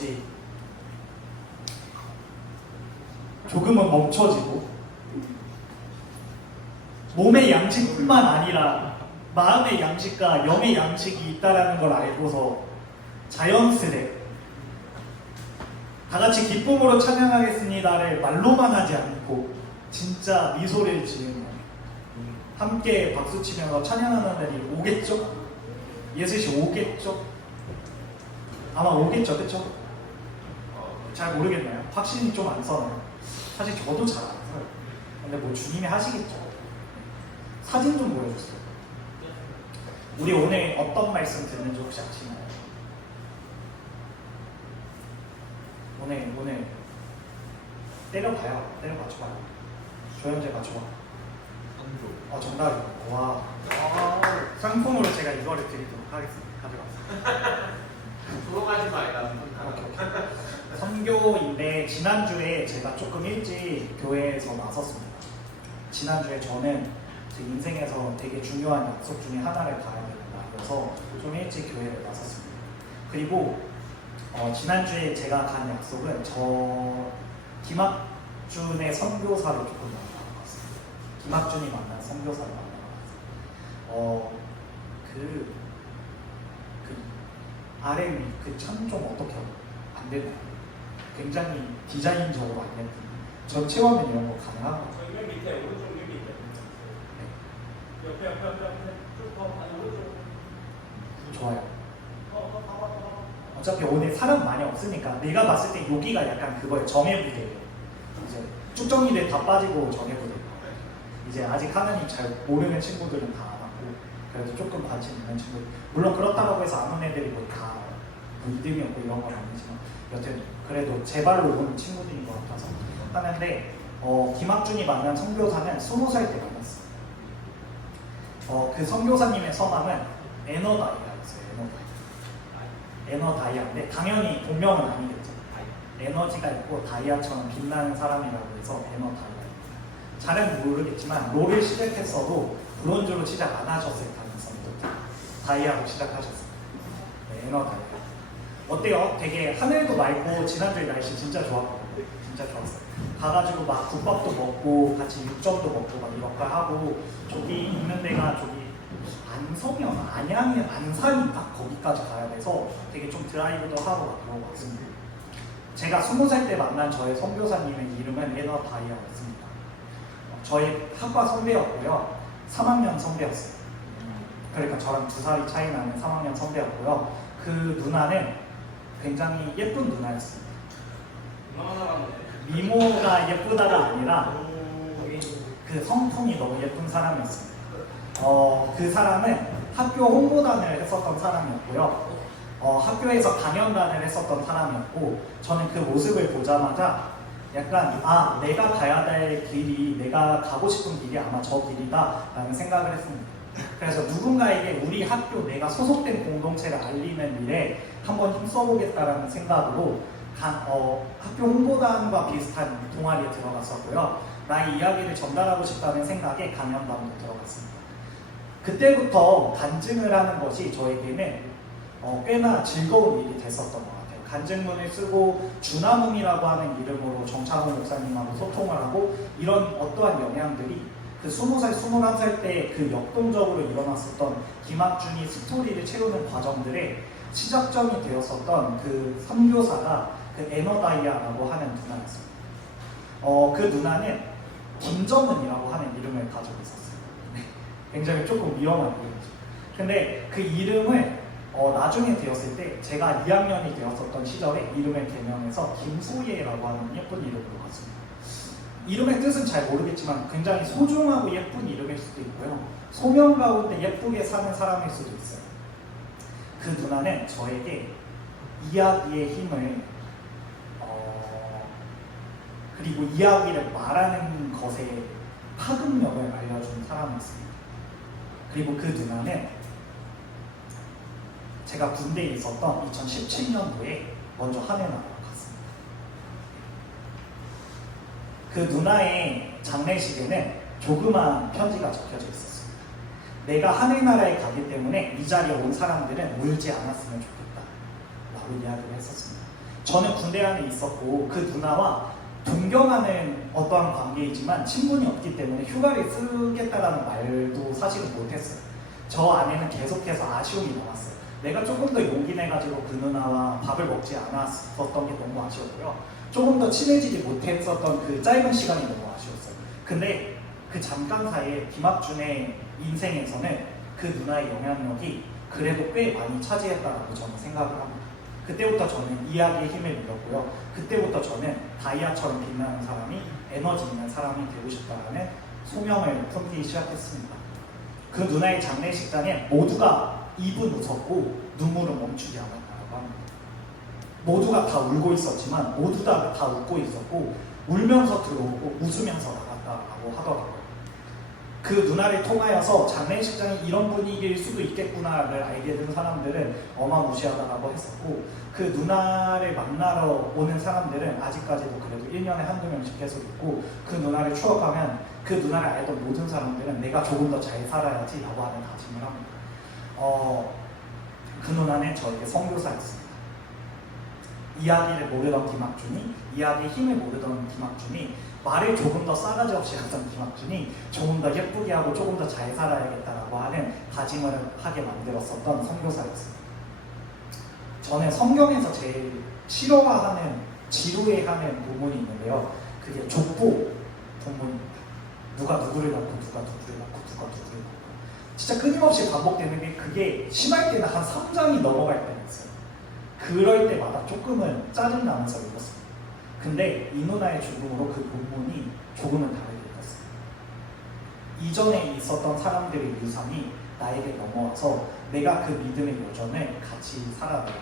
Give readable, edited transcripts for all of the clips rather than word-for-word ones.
것이 조금은 멈춰지고 몸의 양식뿐만 아니라 마음의 양식과 영의 양식이 있다는 걸 알고서 자연스레 다 같이 기쁨으로 찬양하겠습니다를 말로만 하지 않고 진짜 미소를 지으며 함께 박수치면서 찬양하는 날이 오겠죠? 예수씨 오겠죠? 아마 오겠죠, 그쵸? 잘 모르겠나요? 확신이 좀 안 서나요? 사실 저도 잘 안 서요. 근데 뭐 주님이 하시겠죠. 사진 좀 보여주세요. 우리 오늘 어떤 말씀 듣는지 혹시 아시나요? 오늘 때려봐요. 때려 맞춰봐요. 조현재 맞춰봐. 정답이요. 와. 상품으로 제가 이거를 드리도록 하겠습니다. 가져갔어요. 조롱하지 말라. 선교인데 지난주에 제가 조금 일찍 교회에서 나섰습니다. 지난주에 저는 제 인생에서 되게 중요한 약속 중에 하나를 가야 되는 날이어서 좀 일찍 교회를 나섰습니다. 그리고 지난주에 제가 간 약속은 김학준의 선교사를 조금 만나봤습니다. 김학준이 만난 선교사를 만나봤어요. 그 아래 위 그 참 좀 어떻게 안 되나요? 굉장히 디자인적으로 안 예쁜데 전체 화면 이런 거 가능한가요? 저기 맨 밑에 오른쪽 맨 밑에. 네. 옆에 쭉더 아니 오른쪽. 좋아요. 봐봐. 어차피 오늘 사람 많이 없으니까 내가 봤을 때 여기가 약간 그거예요. 정예부대예요. 이제 쭉 정리돼 다 빠지고 정예부대. 이제 아직 하나님 잘 모르는 친구들은 다 안 왔고 그래도 조금 관심 있는 친구들. 물론 그렇다고 해서 안 온 애들이 뭐 다 믿음이 없고 이런 건 아니지만 여튼 그래도 제 발로 온 친구들인 것 같아서 하는데 김학준이 만난 선교사는 20살 때 만났어요. 그 선교사님의 성함은 에너다이아였어요. 에너다이아인데 당연히 본명은 아니겠죠. 에너지가 있고 다이아처럼 빛나는 사람이라고 해서 에너다이아입니다. 잘은 모르겠지만 롤을 시작했어도 브론즈로 시작 안 하셨을 가능성이 높다. 다이아로 시작하셨어요. 네, 에너다이아. 어때요? 되게 하늘도 맑고 지난주에 날씨 진짜 좋았거든요. 진짜 좋았어요. 가가지고 막 국밥도 먹고 같이 육점도 먹고 막 이런 거 하고 저기 있는 데가 저기 안성이었나? 안양이 안산이 딱 거기까지 가야 돼서 되게 좀 드라이브도 하고 막 그러고 왔습니다. 제가 20살 때 만난 저의 선교사님의 이름은 에너다이아였습니다. 저희 학과 선배였고요. 3학년 선배였어요. 그러니까 저랑 2살이 차이 나는 3학년 선배였고요. 그 누나는 굉장히 예쁜 누나였습니다. 미모가 예쁘다가 아니라 그 성품이 너무 예쁜 사람이었습니다. 그 사람은 학교 홍보단을 했었던 사람이었고요. 학교에서 강연단을 했었던 사람이었고 저는 그 모습을 보자마자 약간 내가 가야 될 길이 내가 가고 싶은 길이 아마 저 길이다 라는 생각을 했습니다. 그래서 누군가에게 우리 학교 내가 소속된 공동체를 알리는 일에 한번 힘써보겠다라는 생각으로 학교 홍보단과 비슷한 동아리에 들어갔었고요. 나의 이야기를 전달하고 싶다는 생각에 강연단도 들어갔습니다. 그때부터 간증을 하는 것이 저에게는 꽤나 즐거운 일이 됐었던 것 같아요. 간증문을 쓰고 주나문이라고 하는 이름으로 정창호 목사님하고 소통을 하고 이런 어떠한 영향들이 그 20살, 21살 때 그 역동적으로 일어났었던 김학준이 스토리를 채우는 과정들의 시작점이 되었었던 그 선교사가 그 에너다이아라고 하는 누나였습니다. 그 누나는 김정은이라고 하는 이름을 가지고 있었어요. 굉장히 조금 위험한 이름이죠. 근데 그 이름을 나중에 되었을 때 제가 2학년이 되었었던 시절에 이름을 개명해서 김소예라고 하는 예쁜 이름으로 갔습니다. 이름의 뜻은 잘 모르겠지만 굉장히 소중하고 예쁜 이름일 수도 있고요. 소명 가운데 예쁘게 사는 사람일 수도 있어요. 그 누나는 저에게 이야기의 힘을 그리고 이야기를 말하는 것에 파급력을 알려준 사람이었습니다. 그리고 그 누나는 제가 군대에 있었던 2017년도에 먼저 하늘나라로 갔습니다. 그 누나의 장례식에는 조그만 편지가 적혀져 있었습니다. 내가 하늘나라에 가기 때문에 이 자리에 온 사람들은 울지 않았으면 좋겠다 라고 이야기를 했었습니다. 저는 군대 안에 있었고 그 누나와 동경하는 어떠한 관계이지만 친분이 없기 때문에 휴가를 쓰겠다라는 말도 사실은 못했어요. 저 안에는 계속해서 아쉬움이 남았어요. 내가 조금 더 용기 내가지고 그 누나와 밥을 먹지 않았었던 게 너무 아쉬웠고요. 조금 더 친해지지 못했었던 그 짧은 시간이 너무 아쉬웠어요. 근데 그 잠깐 사이에 김학준의 인생에서는 그 누나의 영향력이 그래도 꽤 많이 차지했다고 저는 생각을 합니다. 그때부터 저는 이야기의 힘을 믿었고요. 그때부터 저는 다이아처럼 빛나는 사람이, 에너지 있는 사람이 되고 싶다는 소명을 품기 시작했습니다. 그 누나의 장례식장에 모두가 입은 웃었고 눈물은 멈추지 않았다고 합니다. 모두가 다 울고 있었지만 모두 다 웃고 있었고 울면서 들어오고 웃으면서 나갔다고 하더라고요. 그 누나를 통하여서 장례식장이 이런 분위기일 수도 있겠구나를 알게 된 사람들은 어마무시하다고 했었고, 그 누나를 만나러 오는 사람들은 아직까지도 그래도 1년에 한두 명씩 계속 있고, 그 누나를 추억하면 그 누나를 알던 모든 사람들은 내가 조금 더 잘 살아야지 라고 하는 다짐을 합니다. 그 누나는 저에게 선교사였습니다. 이야기를 모르던 김학준이, 이야기의 힘을 모르던 김학준이, 말을 조금 더 싸가지 없이 하던 김학준이 조금 더 예쁘게 하고 조금 더 잘 살아야겠다라고 하는 다짐을 하게 만들었었던 선교사였습니다. 저는 성경에서 제일 싫어하는, 지루해하는 부분이 있는데요. 그게 족보 부분입니다. 누가 누구를 낳고 누가 누구를 낳고 누가 누구를 낳고, 진짜 끊임없이 반복되는 게, 그게 심할 때는 한 3장이 넘어갈 때가 있어요. 그럴 때마다 조금은 짜증나면서 읽었습니다. 근데 이 누나의 죽음으로 그 본문이 조금은 다르게 읽었어요. 이전에 있었던 사람들의 유산이 나에게 넘어와서 내가 그 믿음의 여정을 같이 살아가야 된다.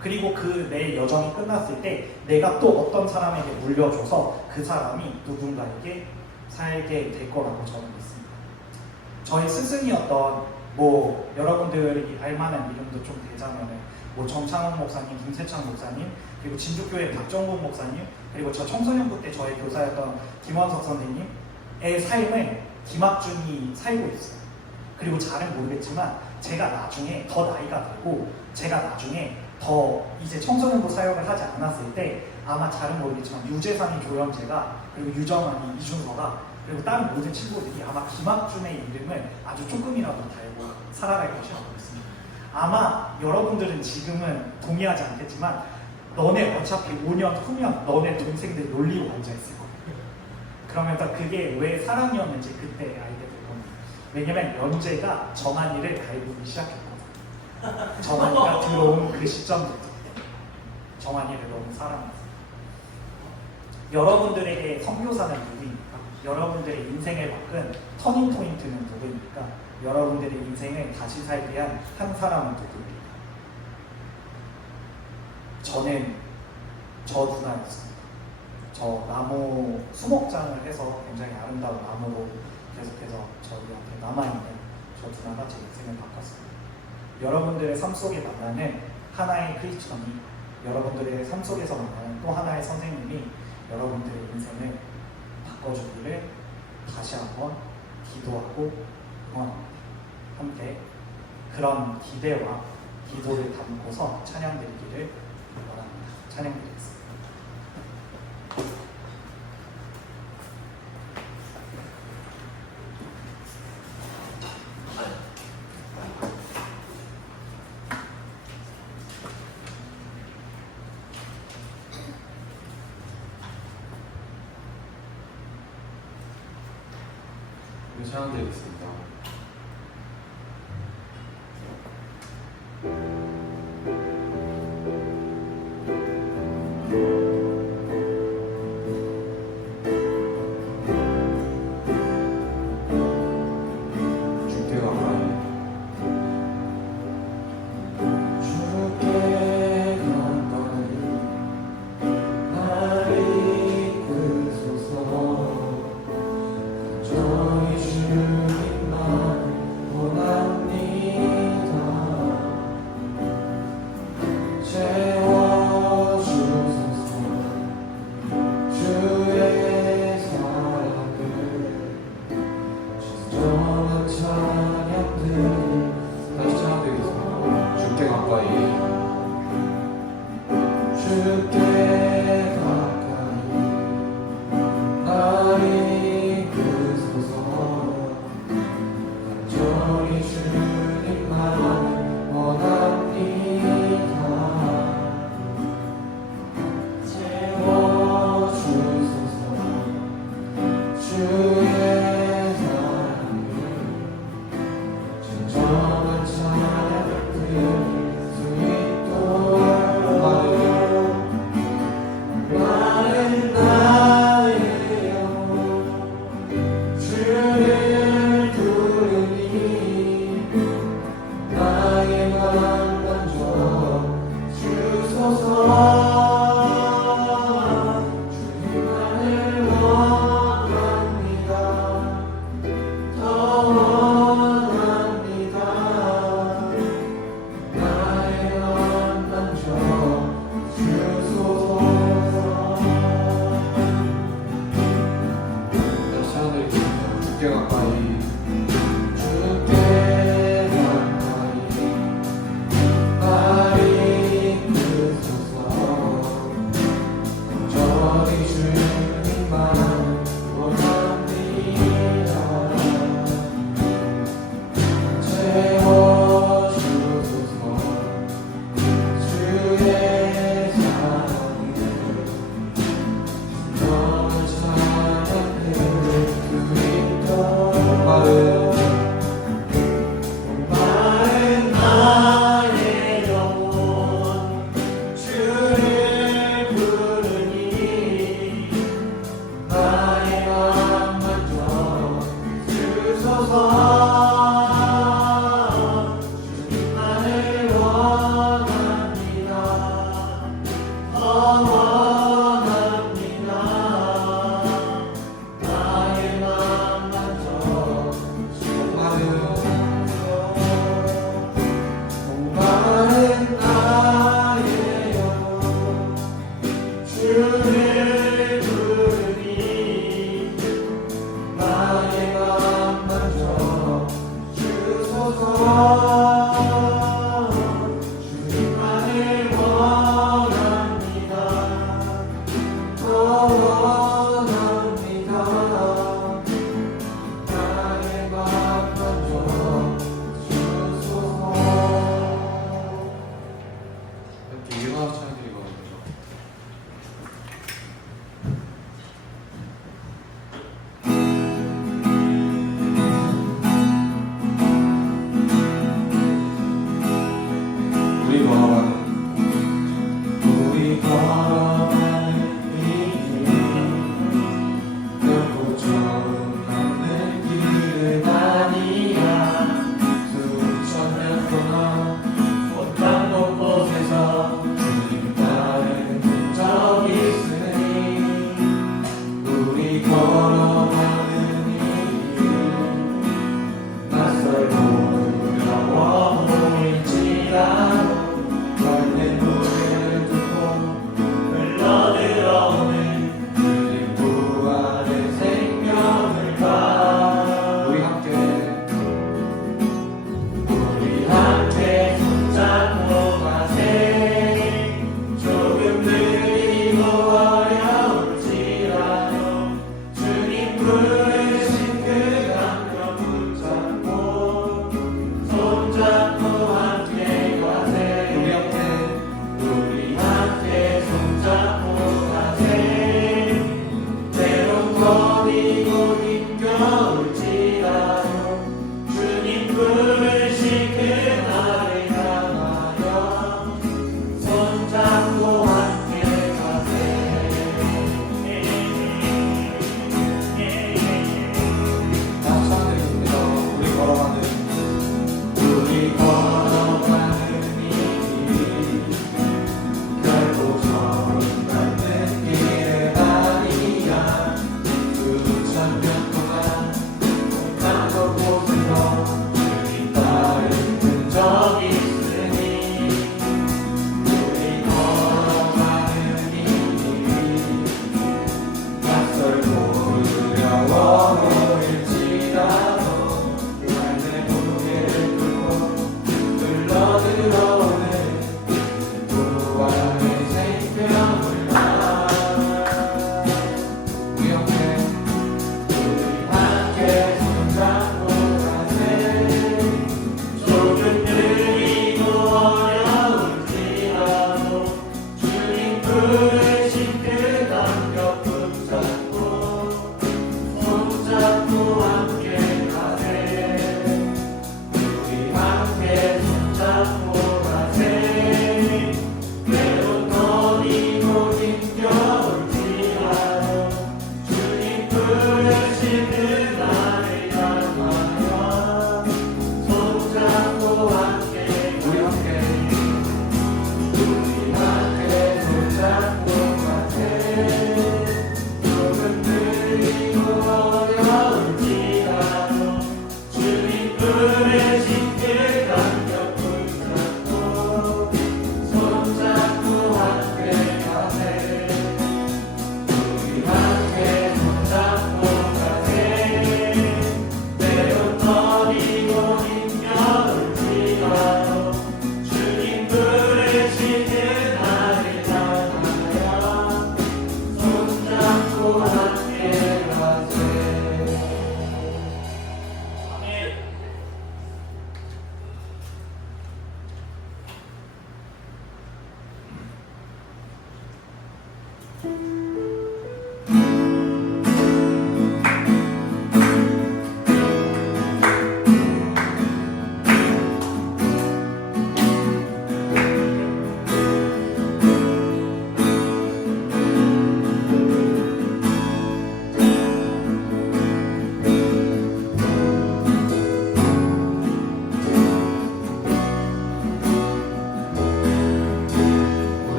그리고 그 내 여정이 끝났을 때 내가 또 어떤 사람에게 물려줘서 그 사람이 누군가에게 살게 될 거라고 저는 믿습니다. 저희 스승이었던, 여러분들이 알만한 이름도 좀 되자면은, 정창훈 목사님, 김세창 목사님, 그리고 진주교회 박정국 목사님, 그리고 저 청소년부 때 저의 교사였던 김원석 선생님의 삶을 김학준이 살고 있어요. 그리고 잘은 모르겠지만 제가 나중에 더 나이가 들고, 제가 나중에 더 이제 청소년부 사역을 하지 않았을 때 아마 잘은 모르겠지만 유재산이, 조영재가, 그리고 유정환이, 이준서가, 그리고 다른 모든 친구들이 아마 김학준의 이름을 아주 조금이라도 달고 살아갈 것이라고 믿습니다. 아마 여러분들은 지금은 동의하지 않겠지만 너네 어차피 5년 후면 너네 동생들 놀리고 앉아있을 거예요. 그러면 또 그게 왜 사랑이었는지 그때 알게 될 겁니다. 왜냐면 연재가 정한이를 갈구기 시작했거든요. 정한이가 들어온 그 시점부터 정한이를 너무 사랑했어요. 여러분들에게 선교사는 누구입니까? 여러분들의 인생을 바꾼 터닝포인트는 누구입니까? 여러분들의 인생을 다시 살게 한 한 사람은 누구입니까? 저는 저 누나였습니다. 저 나무 수목장을 해서 굉장히 아름다운 나무로 계속해서 저희한테 남아있는 저 누나가 제 인생을 바꿨습니다. 여러분들의 삶 속에 만나는 하나의 크리스천이, 여러분들의 삶 속에서 만나는 또 하나의 선생님이 여러분들의 인생을 바꿔주기를 다시 한번 기도하고 응원합니다. 함께 그런 기대와 기도를 담고서 찬양 드리기를 원합니다. 찬양 드리겠습니다. 찬양 드리겠습니다. 저희 주님 주께 가까이 날 이끄소서. 간절히 주님만 원합니다. 채워주소서. 주의 사랑을 진정한 찬양 드릴 수 있도록.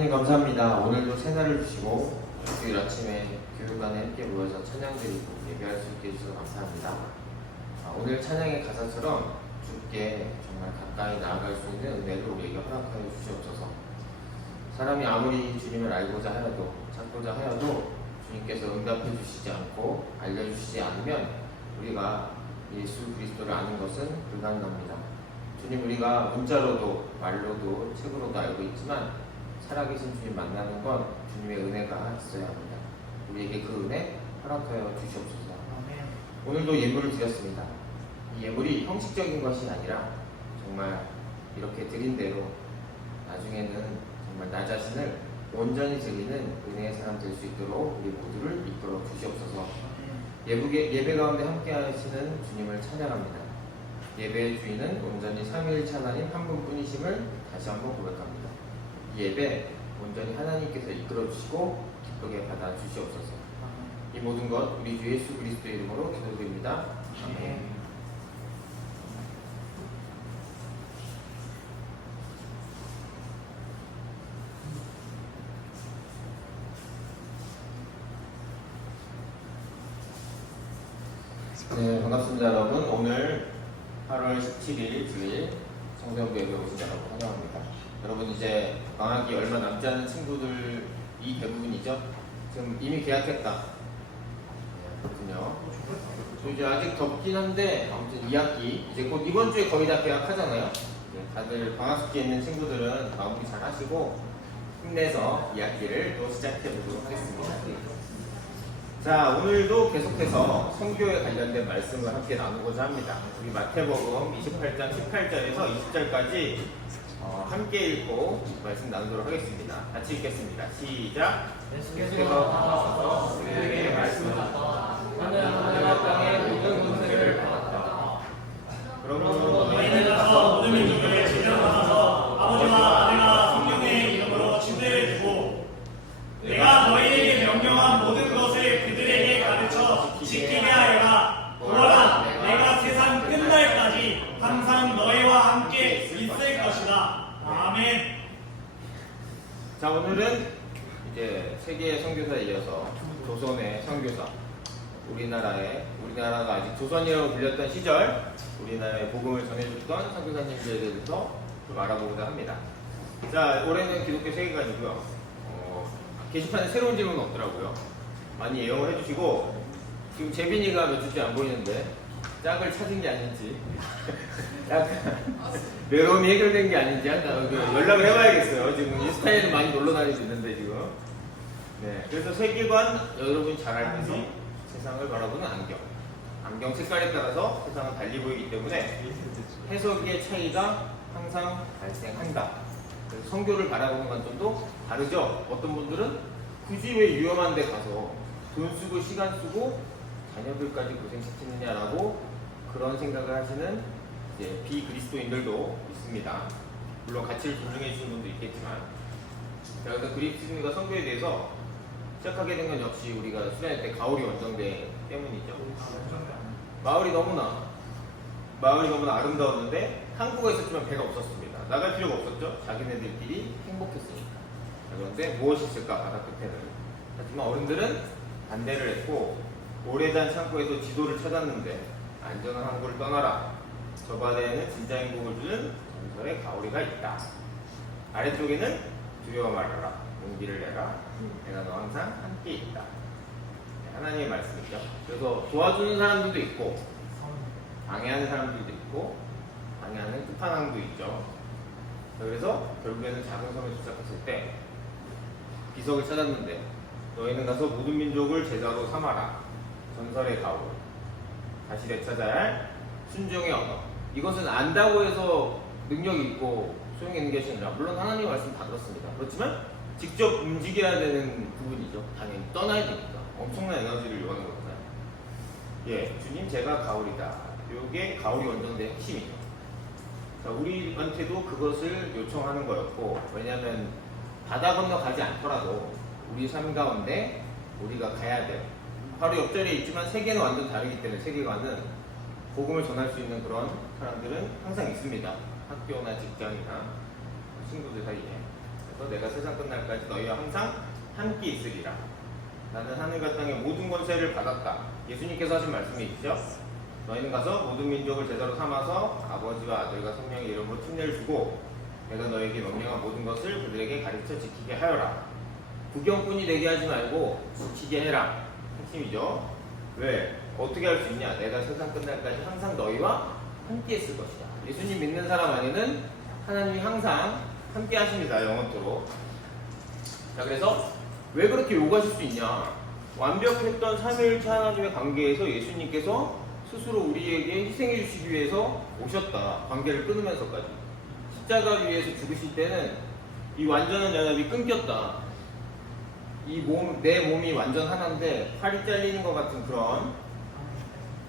하나님 감사합니다. 오늘도 새날을 주시고 주일 아침에 교육관에 함께 모여서 찬양 드리고 예배할 수 있게 해주셔서 감사합니다. 오늘 찬양의 가사처럼 주께 정말 가까이 나아갈 수 있는 은혜를 우리에게 허락하여 주시옵소서. 사람이 아무리 주님을 알고자 하여도 찾고자 하여도 주님께서 응답해 주시지 않고 알려주시지 않으면 우리가 예수 그리스도를 아는 것은 불가능합니다. 주님, 우리가 문자로도 말로도 책으로도 알고 있지만 살아계신 주님 만나는 건 주님의 은혜가 있어야 합니다. 우리에게 그 은혜 허락하여 주시옵소서. 아멘. 오늘도 예물을 드렸습니다. 이 예물이 형식적인 것이 아니라 정말 이렇게 드린 대로 나중에는 정말 나 자신을 온전히 드리는 은혜의 사람 될 수 있도록 우리 모두를 이끌어 주시옵소서. 예배 가운데 함께 하시는 주님을 찬양합니다. 예배의 주인은 온전히 삼위일체 하나님 한 분뿐이심을 다시 한번 고백합니다. 이 예배 온전히 하나님께서 이끌어 주시고 기쁘게 받아 주시옵소서. 이 모든 것 우리 주 예수 그리스도의 이름으로 기도드립니다. 아멘. 네, 반갑습니다 여러분. 오늘 8월 17일 주일 성경교회에 오신 여러분 환영합니다. 여러분, 이제 방학이 얼마 남지 않은 친구들이 대부분이죠. 지금 이미 계약했다. 네, 그렇군요. 이제 아직 덥긴 한데 아무튼 2학기 이제 곧 이번 주에 거의 다 계약하잖아요. 네, 다들 방학 숙제 있는 친구들은 마무리 잘 하시고 힘내서 2학기를 또 시작해 보도록 하겠습니다. 자, 오늘도 계속해서 선교에 관련된 말씀을 함께 나누고자 합니다. 우리 마태복음 28장 18절에서 20절까지 함께 읽고 말씀 나누도록 하겠습니다. 같이 읽겠습니다. 시작. 예수께서 나와서 우리에게 말씀하셨다. 나는 하늘과 땅의 모든 권세를 받았다. 그러므로 너희는 가서 모든 민족에게 제자받아서 아버지와 아들과 성령의 이름으로 침례를 주고 내가 너희에게 명령한 모든 것을 그들에게 가르쳐 지키게 하여라. 보아라, 내가 세상 끝날까지 항상 너희와 함께 있을 것이다. 아멘. 자, 오늘은 이제 세계의 선교사에 이어서 조선의 선교사, 우리나라가 아직 조선이라고 불렸던 시절 우리나라의 복음을 전해줬던 선교사님들에 대해서 좀 알아보고자 합니다. 자, 올해는 기독교 세계관이고요. 게시판에 새로운 질문은 없더라고요. 많이 애용을 해주시고, 지금 재빈이가 며칠째 안 보이는데 짝을 찾은 게 아닌지 약간 외로움이 해결된 게 아닌지 한번 연락을 해봐야겠어요. 지금 인스타에는 많이 놀러 다니고 있는데 지금. 네, 그래서 세계관, 여러분이 잘 알듯이 세상을 바라보는 안경 색깔에 따라서 세상은 달리 보이기 때문에 해석의 차이가 항상 발생한다. 그래서 성교를 바라보는 관점도 다르죠. 어떤 분들은 굳이 왜 위험한 데 가서 돈 쓰고 시간 쓰고 자녀들까지 고생시키느냐라고 그런 생각을 하시는 이제 비그리스도인들도 있습니다. 물론 가치를 존중해 주시는 분도 있겠지만, 자, 그래서 그리스도인과 선교에 대해서 시작하게 된 건 역시 우리가 수련회 때 가오리 원정대 때문이죠. 마을이 너무나 아름다웠는데 한국에 있었지만 배가 없었습니다. 나갈 필요가 없었죠. 자기네들끼리 행복했으니까. 그런데 무엇이 있을까, 바다 끝에는. 하지만 어른들은 반대를 했고, 오래된 창고에서 지도를 찾았는데 안전한 항구를 떠나라. 저 바다에는 진짜 행복을 주는 전설의 가오리가 있다. 아래쪽에는 두려워 말아라. 용기를 내라. 내가 너 항상 함께 있다. 네, 하나님의 말씀이죠. 그래서 도와주는 사람들도 있고, 방해하는 사람들도 있고, 방해하는 끝판왕도 있죠. 그래서 결국에는 작은 섬에 도착했을 때 비석을 찾았는데, 너희는 가서 모든 민족을 제자로 삼아라. 전설의 가오. 다시 되찾아야 할 순종의 언어. 이것은 안다고 해서 능력이 있고 소용이 있는 것이 아니라, 물론 하나님의 말씀 다 들었습니다. 그렇지만 직접 움직여야 되는 부분이죠. 당연히 떠나야 되니까. 엄청난 에너지를 요하는 거잖아요. 예, 주님 제가 가오리다. 이게 가오리 원정대의 핵심이죠. 자, 우리한테도 그것을 요청하는 거였고, 왜냐하면 바다 건너 가지 않더라도 우리 삶 가운데 우리가 가야 돼. 바로 옆자리에 있지만 세계는 완전 다르기 때문에, 세계관은 복음을 전할 수 있는 그런 사람들은 항상 있습니다. 학교나 직장이나 친구들 사이에. 그래서 내가 세상 끝날까지 너희와 항상 함께 있으리라. 나는 하늘과 땅의 모든 권세를 받았다. 예수님께서 하신 말씀이시죠. 너희는 가서 모든 민족을 제자로 삼아서 아버지와 아들과 성령의 이름으로 침례를 주고 내가 너희에게 명령한 모든 것을 그들에게 가르쳐 지키게 하여라. 구경꾼이 되게 하지 말고 지키게 해라. 핵심이죠. 왜? 어떻게 할 수 있냐? 내가 세상 끝날까지 항상 너희와 함께 있을 것이다. 예수님 믿는 사람 안에는 하나님이 항상 함께 하십니다. 영원토록. 자, 그래서 왜 그렇게 요구하실 수 있냐? 완벽했던 삼위일체 하나님의 관계에서 예수님께서 스스로 우리에게 희생해 주시기 위해서 오셨다. 관계를 끊으면서까지. 십자가 위에서 죽으실 때는 이 완전한 연합이 끊겼다. 내 몸이 완전 하나인데 팔이 잘리는 것 같은 그런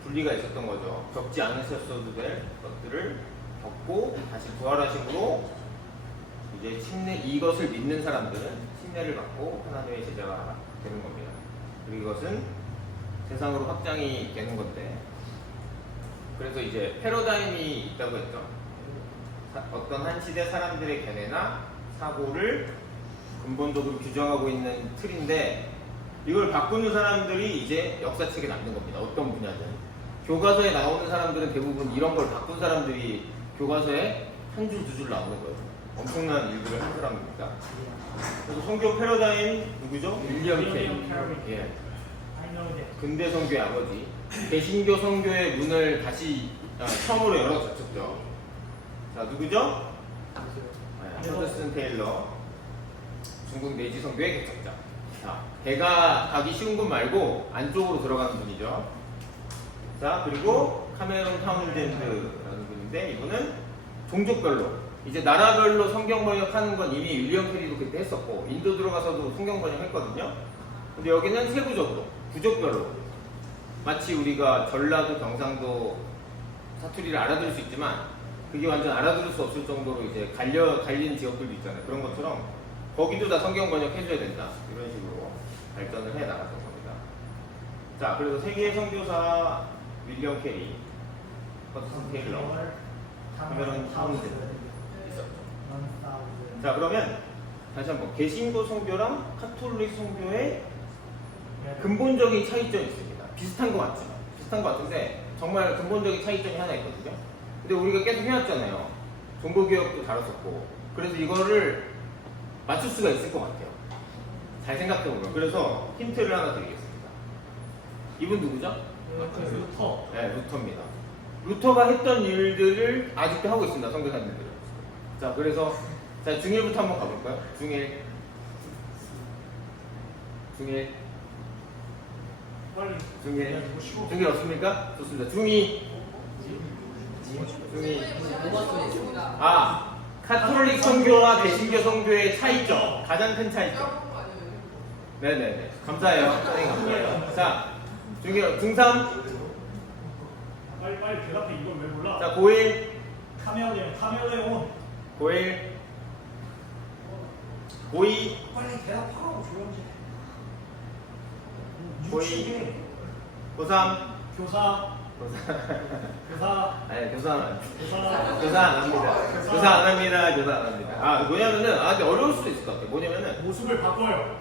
분리가 있었던 거죠. 겪지 않으셨어도 될 것들을 겪고 다시 부활하심으로 이제 이것을 믿는 사람들은 침례를 받고 하나님의 제자가 되는 겁니다. 그리고 이것은 세상으로 확장이 되는 건데, 그래서 이제 패러다임이 있다고 했죠. 어떤 한 시대 사람들의 견해나 사고를 근본적으로 규정하고 있는 틀인데, 이걸 바꾸는 사람들이 이제 역사책에 남는 겁니다. 어떤 분야든. 교과서에 나오는 사람들은 대부분 이런 걸 바꾼 사람들이 교과서에 한 줄, 두 줄 나오는 거예요. 엄청난 일들을 한 사람입니다. 그래서 선교 패러다임 누구죠? 윌리엄 캐리. 예. 근대 선교의 아버지. 개신교 선교의 문을 다시 처음으로 열어젖혔죠. 자, 누구죠? 허드슨 테일러. 중국 내지 선교의 개척자. 자, 배가 가기 쉬운 분 말고 안쪽으로 들어가는 분이죠. 자, 그리고 카메론 타운젠드라는 분인데, 이분은 종족별로, 이제 나라별로 성경 번역하는 건 이미 윌리엄 캐리도 그때 했었고, 인도 들어가서도 성경 번역했거든요. 근데 여기는 세부적으로, 부족별로, 마치 우리가 전라도, 경상도 사투리를 알아들을 수 있지만 그게 완전 알아들을 수 없을 정도로 이제 갈린 지역들도 있잖아요. 그런 것처럼 거기도 다 성경 번역해줘야 된다. 이런 식으로 발전을 해 나갔던 겁니다. 자, 그래서 세계 선교사 윌리엄 캐리, 허드슨 테일러, 카메론 타운젠드 있었죠. 자, 그러면 다시 한번 개신교 선교랑 카톨릭 선교의 근본적인 차이점이 있습니다. 비슷한 것 같죠? 비슷한 것 같은데 정말 근본적인 차이점이 하나 있거든요. 근데 우리가 계속 해왔잖아요. 종교개혁도 다뤘었고. 그래서 이거를 맞출 수가 있을 것 같아요. 잘 생각해보면. 그래서 힌트를 하나 드리겠습니다. 이분 누구죠? 루터. 네, 루터입니다. 루터가 했던 일들을 아직도 하고 있습니다. 선교사님들은. 자, 그래서 자, 중1부터 한번 가볼까요? 중1. 빨리. 중1 없습니까? 좋습니다. 중2. 아, 카톨릭 선교와 개신교 선교의 차이점. 가장 큰 차이점. 네네네. 감사해요. 선생님 감사해요. 자, 중3. 빨리 대답해. 이걸 왜 몰라? 자, 고1. 카멜레온. 고1. 고2. 빨리 대답하라고 조용히. 고2. 고3. 교사. 아니, 교사 안 합니다. 교사. 교사 안 합니다. 교사 안 합니다. 교사 안 합니다. 아, 뭐냐면은, 근데 어려울 수도 있을 것 같아요. 뭐냐면은, 모습을 바꿔요.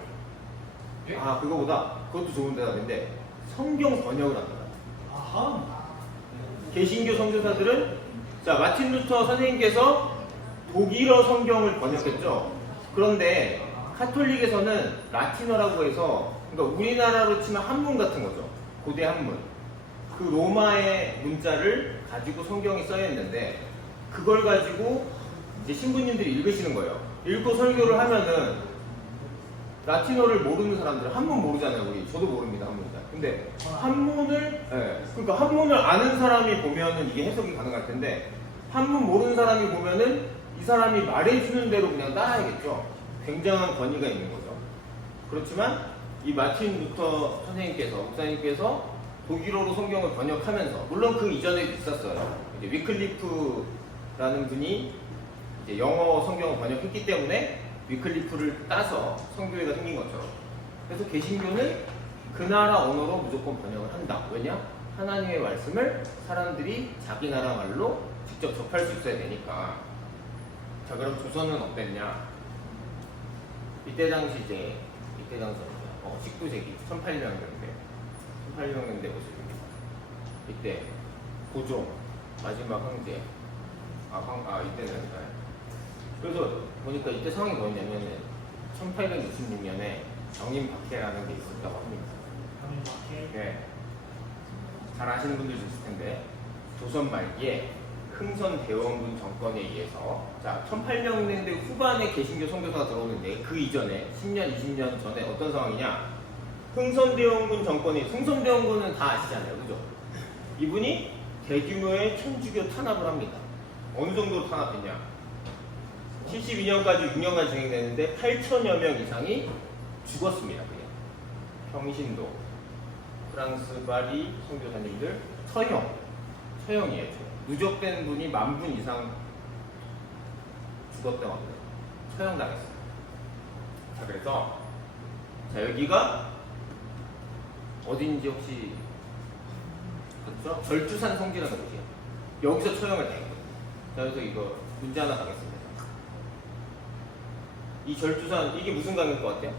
그것도 좋은 대답인데, 성경 번역을 합니다. 아하. 개신교 선교사들은, 자, 마틴 루터 선생님께서 독일어 성경을 번역했죠. 그런데, 카톨릭에서는 라틴어라고 해서, 그러니까 우리나라로 치면 한문 같은 거죠. 고대 한문. 그 로마의 문자를 가지고 성경이 써있는데 그걸 가지고 이제 신부님들이 읽으시는 거예요. 읽고 설교를 하면은 라틴어를 모르는 사람들은 한문 모르잖아요. 우리 저도 모릅니다. 한문 잘. 근데 한문을 그러니까 한문을 아는 사람이 보면은 이게 해석이 가능할 텐데 한문 모르는 사람이 보면은 이 사람이 말해주는 대로 그냥 따라야겠죠. 굉장한 권위가 있는 거죠. 그렇지만 이 마틴 루터 선생님께서 목사님께서 독일어로 성경을 번역하면서, 물론 그 이전에도 있었어요. 이제 위클리프라는 분이 이제 영어 성경을 번역했기 때문에 위클리프를 따서 성교회가 생긴 것처럼. 그래서 개신교는 그 나라 언어로 무조건 번역을 한다. 왜냐? 하나님의 말씀을 사람들이 자기 나라 말로 직접 접할 수 있어야 되니까. 자, 그럼 조선은 어땠냐? 이때 당시 이제 19세기 1800년대 모습입니다. 이때 고종 마지막 황제 이때는 그래서 보니까 이때 상황이 뭐였냐면은 1866년에 병인박해라는 게 있었다고 합니다. 네. 잘 아시는 분들 있을 텐데 조선 말기에 흥선대원군 정권에 의해서 자 1800년대 후반에 개신교 선교사가 들어오는데 그 이전에 10년, 20년 전에 어떤 상황이냐 흥선대원군 정권이 흥선대원군은 다 아시잖아요. 그죠? 이분이 대규모의 천주교 탄압을 합니다. 어느 정도로 탄압했냐 72년까지 6년간 진행되는데 8천여 명 이상이 죽었습니다. 그냥 평신도 프랑스 파리 선교사님들 처형이에요. 누적된 분이 10,000분 이상 죽었다고 합니다. 처형당했어요. 자 그래서 자 여기가 어딘지 혹시 그렇죠? 절주산 성지라는 곳이에요. 여기서 처형을 당했거든요. 자 그래서 이거 문제 하나 가겠습니다. 이 절주산 이게 무슨 강일 것 같아요?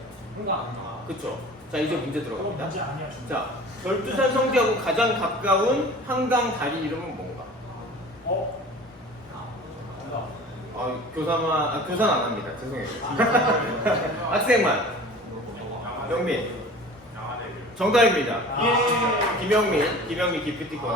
그쵸? 자 이제 문제 그거 들어갑니다. 문제 아니야. 자 절주산 성지하고 가장 가까운 한강 다리 이름은 뭔가? 교산 안 합니다. 죄송해요. 학생만. 영민. 정답입니다. 김영민 기프티콘.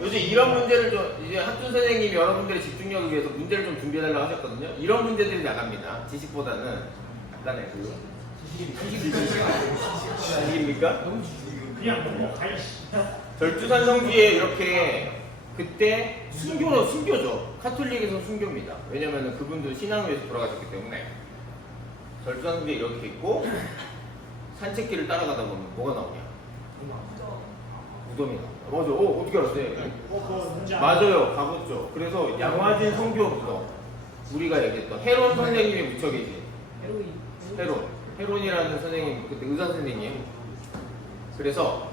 요즘 이런 문제를 좀 이제 학교 선생님이 여러분들의 집중력을 위해서 문제를 좀 준비해달라고 하셨거든요. 이런 문제들이 나갑니다. 지식보다는 간단해. 지식입니까? 그냥 너무 가이씨. 절주산 성지에 이렇게 그때 순교죠. 카톨릭에서 순교입니다. 왜냐면 그분도 신앙을 위해서 돌아가셨기 때문에 절주산 성지에 이렇게 있고 산책길을 따라가다 보면 뭐가 나오냐? 무덤이 나옵니다. 맞아. 어떻게 알았어요? 그거 문제 아니야. 맞아요. 가봤죠. 그래서 양화진 성교 무덤 우리가 얘기했던 헤론 선생님이 묻혀 계신 헤론이라는 선생님 그때 의사 선생님. 그래서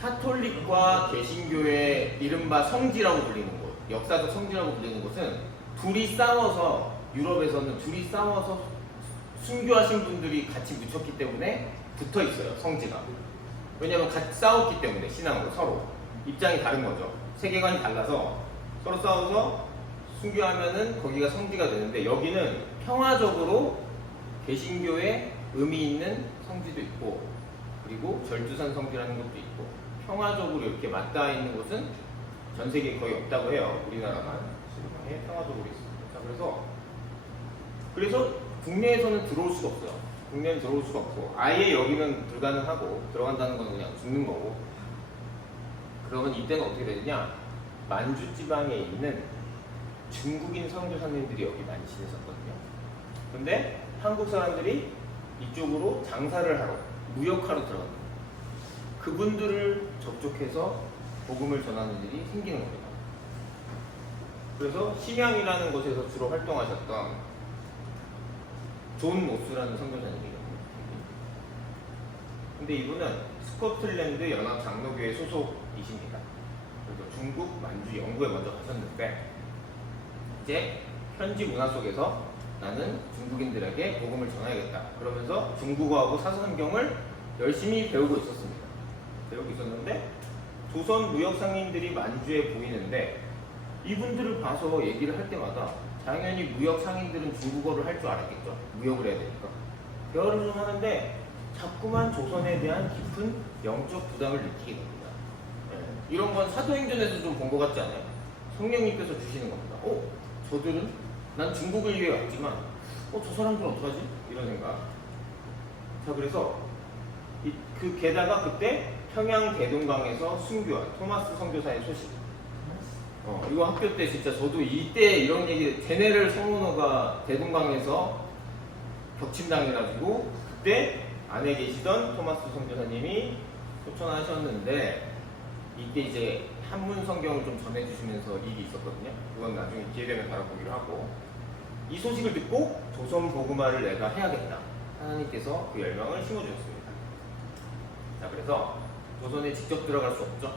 카톨릭과 개신교의 이른바 성지라고 불리는 곳, 역사적 성지라고 불리는 곳은 유럽에서는 둘이 싸워서 순교하신 분들이 같이 묻혔기 때문에 붙어 있어요. 성지가. 왜냐면 같이 싸웠기 때문에 신앙으로 서로 입장이 다른 거죠. 세계관이 달라서 서로 싸워서 순교하면은 거기가 성지가 되는데 여기는 평화적으로 개신교의 의미 있는 성지도 있고 그리고 절주산 성지라는 것도 있고 평화적으로 이렇게 맞닿아 있는 곳은 전 세계에 거의 없다고 해요. 우리나라만 평화적으로 있습니다. 자, 그래서 국내에서는 들어올 수가 없어요. 국내는 들어올 수가 없고 아예 여기는 불가능하고 들어간다는 건 그냥 죽는 거고. 그러면 이때는 어떻게 되느냐? 만주 지방에 있는 중국인 선교사님들이 여기 많이 지냈었거든요. 근데 한국 사람들이 이쪽으로 장사를 하러 무역하러 들어갑니다. 그분들을 접촉해서 복음을 전하는 일이 생기는 겁니다. 그래서 심양이라는 곳에서 주로 활동하셨던 존 모스라는 선교사님이거든요. 근데 이분은 스코틀랜드 연합 장로교회 소속이십니다. 그래서 중국 만주 영구에 먼저 가셨는데 이제 현지 문화 속에서 나는 중국인들에게 복음을 전해야겠다. 그러면서 중국어하고 사서성경을 열심히 배우고 있었습니다. 배우고 있었는데 조선 무역 상인들이 만주에 보이는데 이분들을 봐서 얘기를 할 때마다 당연히 무역 상인들은 중국어를 할 줄 알았겠죠. 무역을 해야 되니까. 대화를 좀 하는데 자꾸만 조선에 대한 깊은 영적 부담을 느끼게 됩니다. 네. 이런 건 사도행전에서 좀 본 것 같지 않아요? 성령님께서 주시는 겁니다. 저들은 난 중국을 위해 왔지만 저 사람들은 어떡하지? 이런 생각. 자, 그래서 게다가 그때 평양 대동강에서 순교한 토마스 선교사의 소식. 이거 학교 때 진짜 저도 이때 이런 얘기, 제네럴 성문호가 대동강에서 격침당해가지고 그때 안에 계시던 토마스 선교사님이 소천하셨는데 이때 이제 한문 성경을 좀 전해주시면서 일이 있었거든요. 그건 나중에 기회되면 다뤄보기로 하고 이 소식을 듣고 조선 복음화를 내가 해야겠다. 하나님께서 그 열망을 심어주셨습니다. 자, 그래서 조선에 직접 들어갈 수 없죠.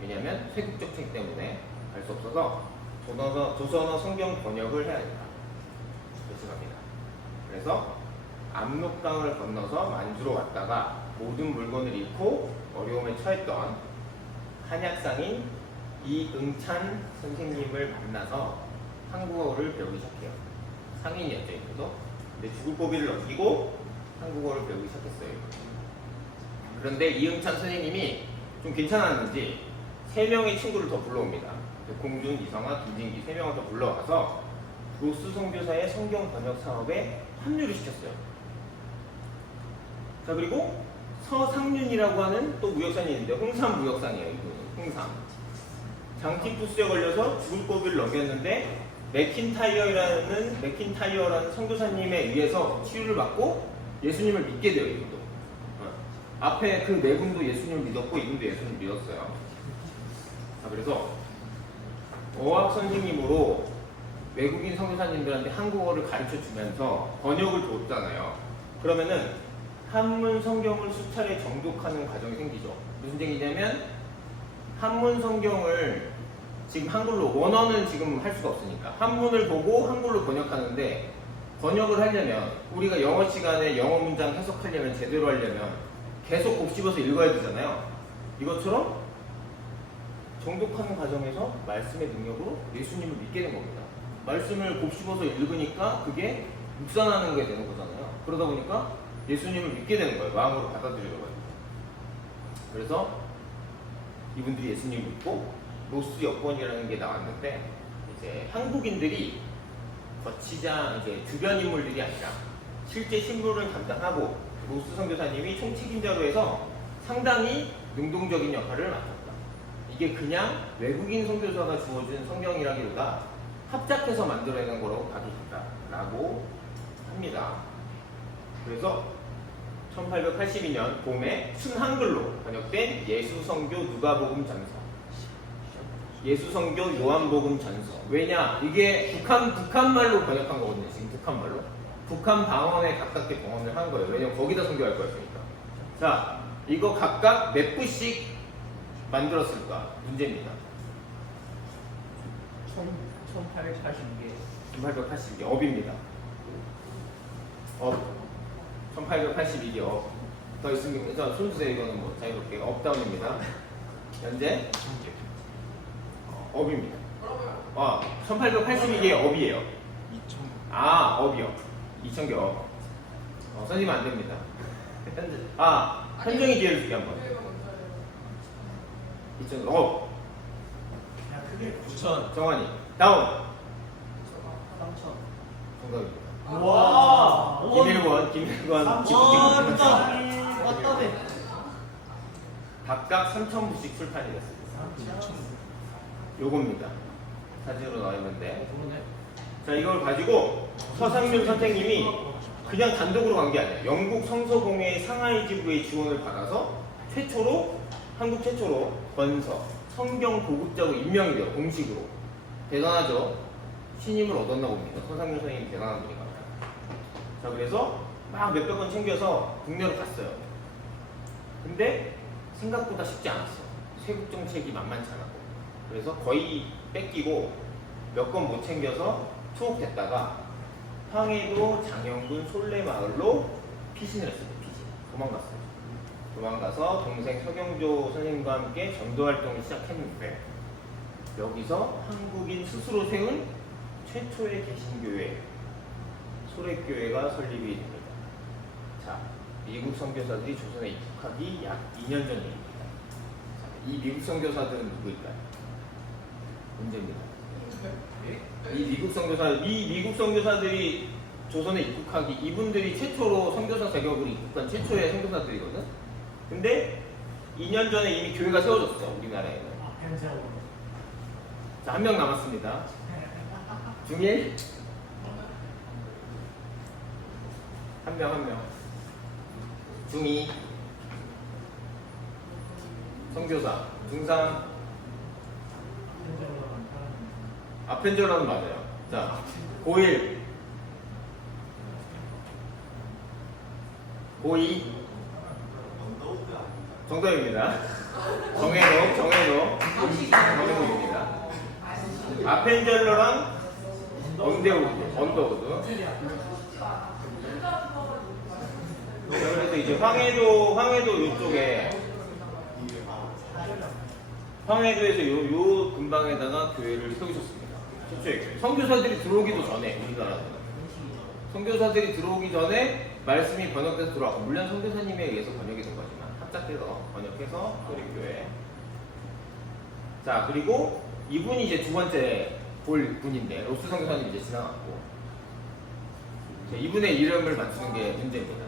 왜냐하면 세국적 책 때문에 갈 수 없어서 조선어 성경 번역을 해야 된다. 계승합니다. 그래서 압록강을 건너서 만주로 왔다가 모든 물건을 잃고 어려움에 처했던 한약상인 이응찬 선생님을 만나서 한국어를 배우기 시작해요. 상인이었죠, 이분도. 근데 죽을 고비를 넘기고 한국어를 배우기 시작했어요. 그런데 이응찬 선생님이 좀 괜찮았는지 3명의 친구를 더 불러옵니다. 공준, 이성화, 김진기 3명을 더 불러와서 로스 선교사의 성경 번역 사업에 합류를 시켰어요. 자, 그리고 서상륜이라고 하는 또 무역산이 있는데 홍삼 무역산이에요. 이분은 홍삼. 장티푸스에 걸려서 죽을 고비를 넘겼는데 맥킨타이어라는 선교사님에 의해서 치유를 받고 예수님을 믿게 돼요. 이분도. 앞에 그 네 분도 예수님을 믿었고 이분도 예수님을 믿었어요. 자, 그래서 어학 선생님으로 외국인 선교사님들한테 한국어를 가르쳐 주면서 번역을 줬잖아요. 그러면은 한문 성경을 수차례 정독하는 과정이 생기죠. 무슨 얘기냐면 한문 성경을 지금 한글로 원어는 지금 할 수가 없으니까 한문을 보고 한글로 번역하는데 번역을 하려면 우리가 영어 시간에 영어 문장 해석하려면 제대로 하려면 계속 곱씹어서 읽어야 되잖아요. 이것처럼 정독하는 과정에서 말씀의 능력으로 예수님을 믿게 된 겁니다. 말씀을 곱씹어서 읽으니까 그게 묵상하는 게 되는 거잖아요. 그러다 보니까 예수님을 믿게 되는 거예요. 마음으로 받아들이려고 해요. 그래서 이분들이 예수님을 믿고 로스 여권이라는 게 나왔는데 이제 한국인들이 거치장 이제 주변 인물들이 아니라 실제 신분을 담당하고 로스 선교사님이 총책임자로 해서 상당히 능동적인 역할을 맡았다. 이게 그냥 외국인 선교사가 주어진 성경이라기보다 합작해서 만들어내는 거라고 봐도 된다라고 합니다. 그래서 1882년 봄에 순한글로 번역된 예수성교 누가복음 전서, 예수성교 요한복음 전서. 왜냐? 이게 북한말로 번역한 거거든요. 지금 북한말로. 북한 방언에 가깝게 번역을 한 거예요. 왜냐면 거기다 선교할 거였으니까. 자, 이거 각각 몇 부씩 만들었을까? 문제입니다. 1882개. 1882개 업입니다. 업. 1882개 업. 더 있으면 손 주세요. 이거는 뭐 자유롭게 업다운입니다. 현재 업입니다. 1882개 업이에요. 업이요. 2000개 업. 선생님 안 됩니다. 현정이 기회를 줄게 한번. 2000 업. 야, 그게 9천. 정환이 다운. 3천. 정답입니다. 와. 김일권 맞다. 각각 3,000부씩 출판이 됐습니다. 요겁니다. 사진으로 나와 있는데, 그러네. 자, 이걸 가지고 서상륜 선생님이 그냥 단독으로 간 게 아니에요. 영국 성서공회 상하이 지부의 지원을 받아서 한국 최초로 번서, 성경 보급자로 임명이 돼요. 공식으로. 대단하죠? 신임을 얻었나 봅니다. 서상륜 선생님이 대단한 분이니까. 자, 그래서 막 몇백 권 챙겨서 국내로 갔어요. 근데 생각보다 쉽지 않았어. 세국 정책이 만만치 않았고. 그래서 거의 뺏기고 몇 권 못 챙겨서 투옥됐다가 황해도 장영군 솔레마을로 피신을 했어요. 도망갔어요. 도망가서 동생 서경조 선생님과 함께 전도 활동을 시작했는데 여기서 한국인 스스로 세운 최초의 개신교회 소래교회가 설립이 됩니다. 자, 미국 선교사들이 조선에 입국하기 약 2년 전 일입니다. 자, 이 미국 선교사들은 누구일까요? 문제입니다. 이 미국 선교사들이 조선에 입국하기, 이분들이 최초로 선교사 자격으로 입국한 최초의 선교사들이거든. 근데 2년 전에 이미 교회가 세워졌어, 우리나라에는. 자, 한 명 남았습니다. 중1? 한 명. 중2. 선교사. 중3. 아펜젤러는 맞아요. 자, 고1. 고2. 정답입니다. 정혜로입니다. 아펜젤러랑 언더우드. 그래서 이제 황해도 이쪽에 황해도에서 요 근방에다가 교회를 세우셨습니다. 최초의 교회. 선교사들이 들어오기도 전에 우리나라는 선교사들이 들어오기 전에 말씀이 번역돼서 들어왔고 물론 선교사님에 의해서 번역이 된 거지만 합작해서 번역해서 소리교회. 자 그리고 이분이 이제 두 번째 볼 분인데 로스 선교사님 이제 지나갔고 이분의 이름을 맞추는 게 문제입니다.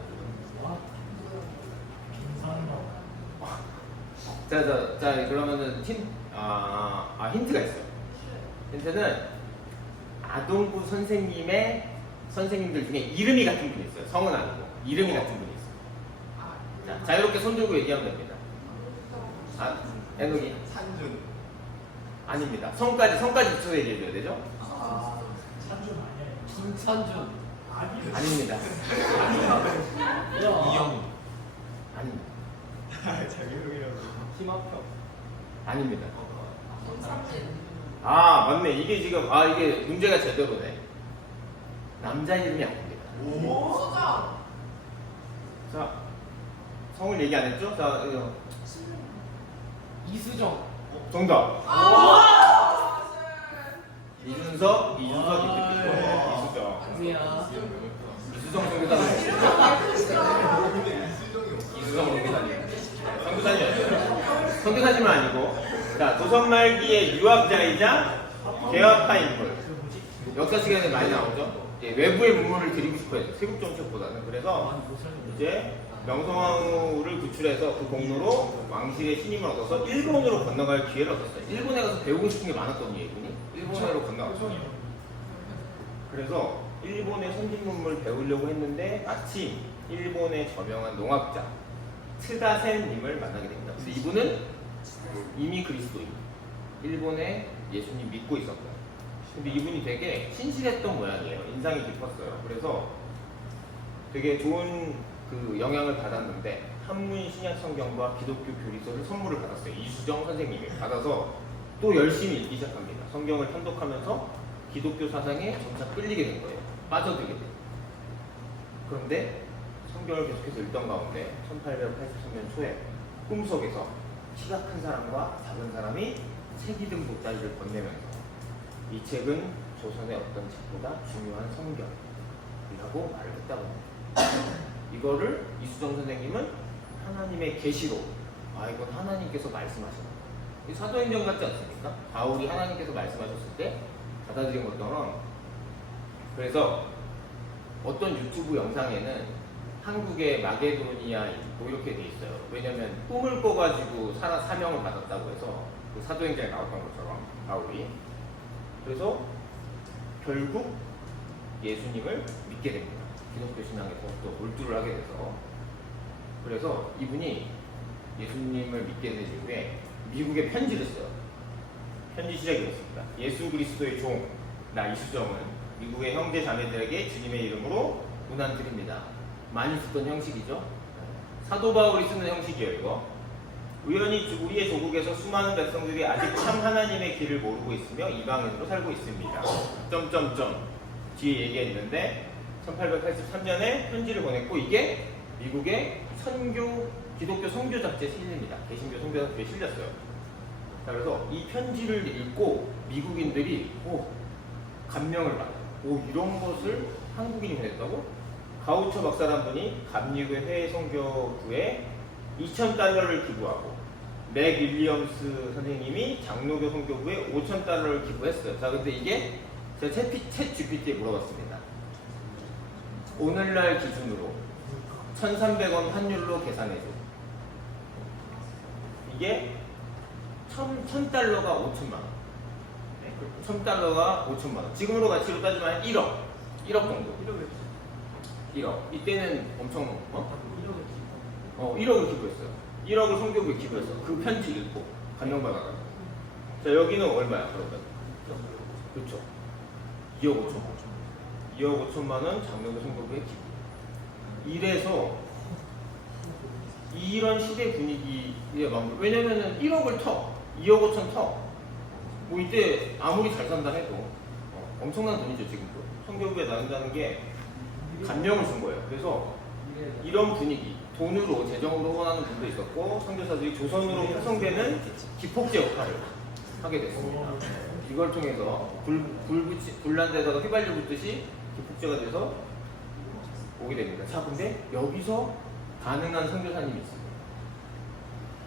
자 그러면은 힌트가 있어요. 힌트는 아동부 선생님들 중에 이름이 같은 분이 있어요. 성은 아니고 이름이 같은 분이 있어요. 자, 자유롭게 손 들고 얘기하면 됩니다. 애녹이 산준. 아닙니다. 성까지 붙여서 얘기해줘야 되죠? 산준 아니에요. 김산준. 아닙니다. 이영. 아닙니다. 팀합형. 아닙니다. 맞네. 이게 지금 이게 문제가 제대로네. 남자 이름이 아닙니다. 자, 성을 얘기 안 했죠? 자, 이거. 이수정. 정답. 이준석 이수정. 아니야. 이수정 선교사님. 이수정 선교사님. 선교사님은 아니고. 자, 조선 말기의 유학자이자 개혁파 인물. 역사 시간에 많이 나오죠. 외부의 문물을 드리고 싶어요. 세국 정책보다는. 그래서 이제 명성황후를 구출해서 그 공로로 왕실의 신임을 얻어서 일본으로 건너갈 기회를 얻었어요. 일본에 가서 배우고 싶은 게 많았거든요, 이분이. 일본으로 건너갔어요. 그래서 일본의 선진문물 배우려고 했는데 마침 일본의 저명한 농학자 트다센님을 만나게 됩니다. 근데 이분은 이미 그리스도인, 일본의 예수님 믿고 있었고요. 근데 이분이 되게 신실했던 모양이에요. 인상이 깊었어요. 그래서 되게 좋은 그 영향을 받았는데 한문 신약 성경과 기독교 교리서를 선물을 받았어요. 이수정 선생님이 받아서 또 열심히 읽기 시작합니다. 성경을 판독하면서 기독교 사상에 점차 끌리게 된 거예요. 빠져들게 돼요. 그런데 성경을 계속해서 읽던 가운데 1883년 초에 꿈속에서 키가 큰 사람과 작은 사람이 세기등 보따리를 건네면서 이 책은 조선의 어떤 책보다 중요한 성경이라고 말을 했다고 합니다. 이거를 이수정 선생님은 하나님의 계시로 이건 하나님께서 말씀하셨다. 이 사도행전 같지 않습니까? 바울이 하나님께서 말씀하셨을 때 받아들인 것처럼. 그래서 어떤 유튜브 영상에는 한국의 마게도니아 뭐 이렇게 돼 있어요. 왜냐면 꿈을 꿔가지고 사명을 받았다고 해서 그 사도행전에 나왔던 것처럼 바울이. 그래서 결국 예수님을 믿게 됩니다. 기독교 신앙에 더욱더 몰두를 하게 돼서. 그래서 이분이 예수님을 믿게 된 이후에 미국에 편지를 써요. 편지 시작이 이렇습니다. 예수 그리스도의 종, 나 이수정은 미국의 형제 자매들에게 주님의 이름으로 문안 드립니다. 많이 쓰던 형식이죠. 사도 바울이 쓰는 형식이에요, 이거. 우연히 우리의 조국에서 수많은 백성들이 아직 참 하나님의 길을 모르고 있으며 이방인으로 살고 있습니다. 뒤에 얘기했는데 1883년에 편지를 보냈고 이게 미국의 기독교 선교 잡지에 실립니다. 개신교 선교 잡지에 실렸어요. 자, 그래서 이 편지를 읽고 미국인들이 감명을 받아요. 이런 것을 한국인이 보냈다고? 가우처 박사란 분이 감리교회 해외 선교부에 $2,000를 기부하고 맥 윌리엄스 선생님이 장로교 선교부에 $5,000를 기부했어요. 자, 근데 이게 제가 챗 GPT에 물어봤습니다. 오늘날 기준으로 1,300원 환율로 계산해줘. 이게 $1,000가 5천만 원. 네, $1,000가 5천만 원. 지금으로 가치로 따지면 1억 정도. 1억. 이때는 엄청 1억을 기부했어요. 1억을 선교부에 기부했어. 그 편지 읽고 감명받아가지고. 자, 여기는 얼마야 그러면? 그렇죠. 2억 5천만 원. 2억 5천만 원 장로교 선교부에 기부. 이래서 이런 시대 분위기에 맞는. 왜냐면은 1억을 2억 5천 뭐 이때 아무리 잘 산다 해도 엄청난 돈이죠 지금도. 성교부에 나눈다는 게 감명을 준 거예요. 그래서 이런 분위기, 돈으로 재정으로 후원하는 분도 있었고 선교사들이 조선으로 파송되는 기폭제 역할을 하게 됐습니다. 이걸 통해서 불난 데다가 휘발유 붓듯이 기폭제가 돼서 오게 됩니다. 자, 근데 여기서 가능한 선교사님이 있습니다.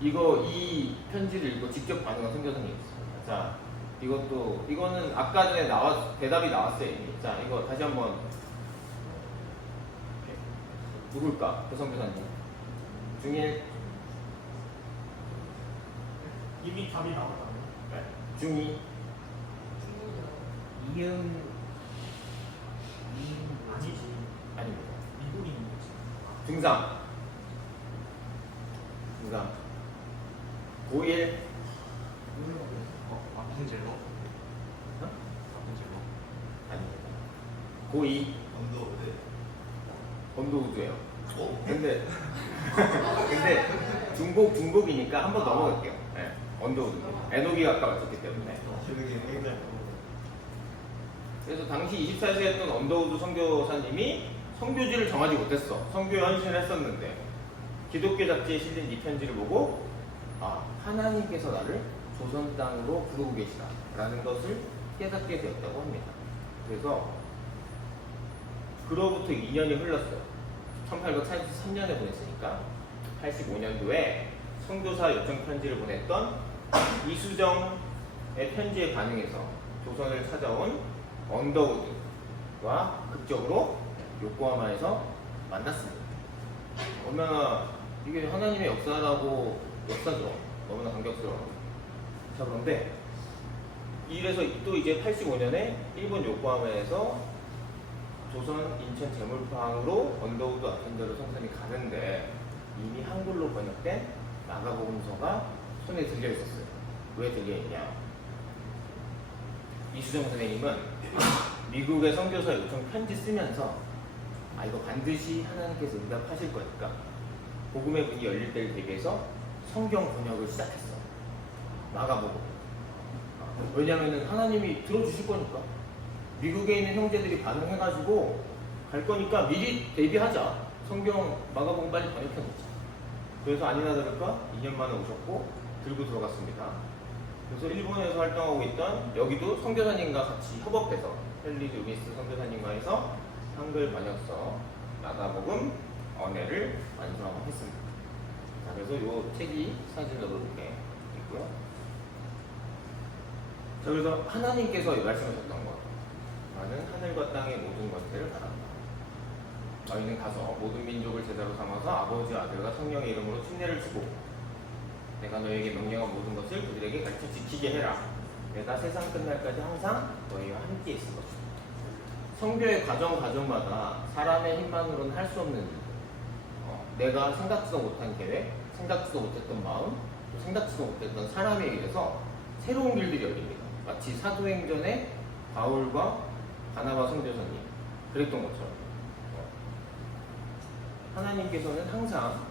이 편지를 읽고 직접 반응한 선교사님이 있습니다. 자, 이거는 아까 전에 대답이 나왔어요 이미. 자, 이거 다시 한번 누굴까? 그 선교사님 중일 이미 답이 나왔다. 중이 이응 아니지. 아닙니다. 미국인 거지. 등상 5일 아픈 아닙니다. 고2 언더우드예요. 근데 중복이니까 한번 넘어갈게요. 네, 언더우드입니다. 에녹이가 아까 맞췄기 때문에. 그래서 당시 24세였던 언더우드 선교사님이 선교지를 정하지 못했어. 선교 헌신을 했었는데 기독교 잡지에 실린 이 편지를 보고 하나님께서 나를 조선 땅으로 부르고 계시다라는 것을 깨닫게 되었다고 합니다. 그래서 그로부터 2년이 흘렀어요. 1883년에 보냈으니까 85년도에 선교사 요청 편지를 보냈던 이수정의 편지에 반응해서 조선을 찾아온 언더우드와 극적으로 요코하마에서 만났습니다. 얼마나 이게 하나님의 역사죠. 너무나 감격스러워. 자, 그런데 이래서 또 이제 85년에 일본 요코하마에서 조선 인천 재물포항으로 언더우드 아펜더로 선생이 가는데 이미 한글로 번역된 마가복음서가 손에 들려 있었어요. 왜 들려 있냐? 이수정 선생님은 미국의 선교사 요청 편지 쓰면서 이거 반드시 하나님께서 응답하실 거니까 복음의 문이 열릴 때를 대비해서 성경 번역을 시작했어. 마가복음. 왜냐면은 하나님이 들어주실 거니까. 미국에 있는 형제들이 반응해가지고 갈 거니까 미리 대비하자. 성경 마가복음 빨리 번역해놓자. 그래서 아니나 다를까 2년 만에 오셨고 들고 들어갔습니다. 그래서 일본에서 활동하고 있던 여기도 선교사님과 같이 협업해서 헨리 루미스 선교사님과 해서 한글 번역서 마가복음 언해를 완성하고 했습니다. 자, 그래서 이 책이 사진으로 이렇게 있고요. 자, 그래서 하나님께서 말씀하셨던 것, 나는 하늘과 땅의 모든 것들을 바란다. 너희는 가서 모든 민족을 제자로 삼아서 아버지와 아들과 성령의 이름으로 침례를 주고 내가 너희에게 명령한 모든 것을 그들에게 가르쳐 지키게 해라. 내가 세상 끝날까지 항상 너희와 함께 있을 것이다. 성교의 과정마다 사람의 힘만으로는 할 수 없는 일, 내가 생각지도 못한 계획, 생각지도 못했던 마음, 또 생각지도 못했던 사람에 의해서 새로운 길들이 열립니다. 마치 사도행전의 바울과 바나바 선교사님 그랬던 것처럼 하나님께서는 항상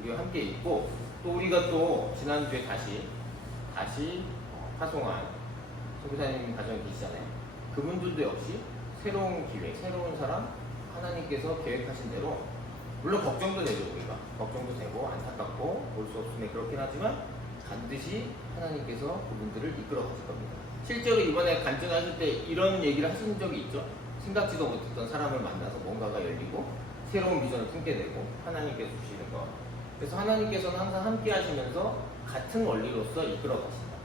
우리와 함께 있고, 또 우리가 또 지난주에 다시 파송한 선교사님 가정에 계시잖아요. 그분들도 역시 새로운 기회, 새로운 사람, 하나님께서 계획하신 대로, 물론 걱정도 되죠. 우리가 걱정도 되고 안타깝고 볼 수 없으면 그렇긴 하지만 반드시 하나님께서 그분들을 이끌어 가실 겁니다. 실제로 이번에 간증하실 때 이런 얘기를 하신 적이 있죠. 생각지도 못했던 사람을 만나서 뭔가가 열리고 새로운 비전을 품게 되고 하나님께서 주시는 것. 그래서 하나님께서는 항상 함께 하시면서 같은 원리로서 이끌어 가신다.